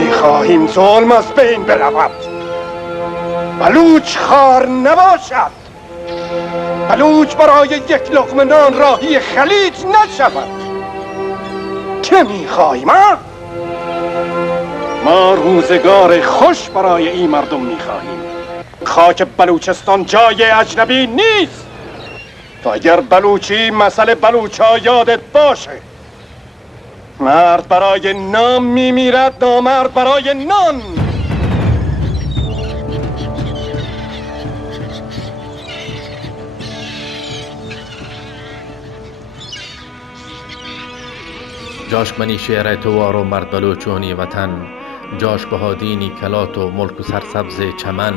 میخواهیم ظلم از بین برود، بلوچ خار نباشد، بلوچ برای یک لقمه نان راهی خلیج نشود. چه میخوای ما روزگار خوش برای این مردم میخواهیم. خاک بلوچستان جای اجنبی نیست. و اگر بلوچی مسئله بلوچا یادت باشه، مرد برای نام میمیرد، نامرد برای نان. جاش منی شعر توار و مرد بلوچونی وطن، جاش بهادینی کلات و ملک و سرسبز چمن.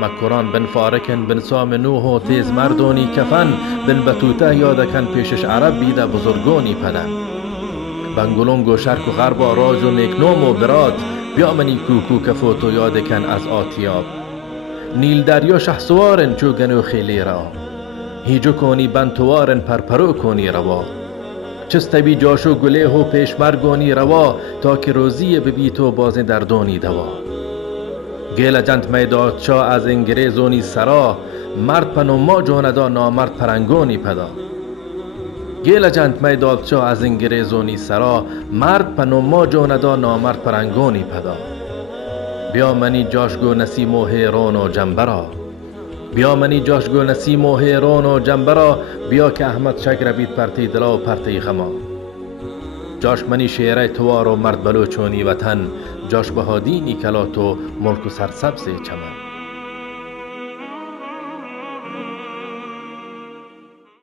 مکران بن فارکن بن سام نوح و تیز مردونی کفن، بن بطوته یادکن پیشش عرب بیده بزرگونی پدن. بنگلونگ و شرق و غرب و راج و نیکنوم و برات، بیا منی کوکو کفوتو یادکن از آتیاب. نیل دریا شهسوارن چوگن و خیلی را، هیجو کنی بنتوارن پرپرو کنی روا. چست بی جاشو گله و پیشمرگونی روا، تا که روزی ببی تو باز دردونی دوا. گیل جنت میدادشا از انگریزونی سرا، مرد پنو ما جوندا نامرد پرنگونی پدا. گیل جنت میدادشا از انگریزونی سرا، مرد پنو ما جوندا نامرد پرنگونی پدا. بیا منی جاشگو نسیم و هیرون و جنبرا، بیا منی جاشگو نسیم و هیرون و جنبرا. بیا که احمد شکر بید پرتی دلا و پرتی غما. جاش منی شعر توار و مرد بلوچونی وطن، جاش بهادینی کلات و ملک و سرسبز چمن.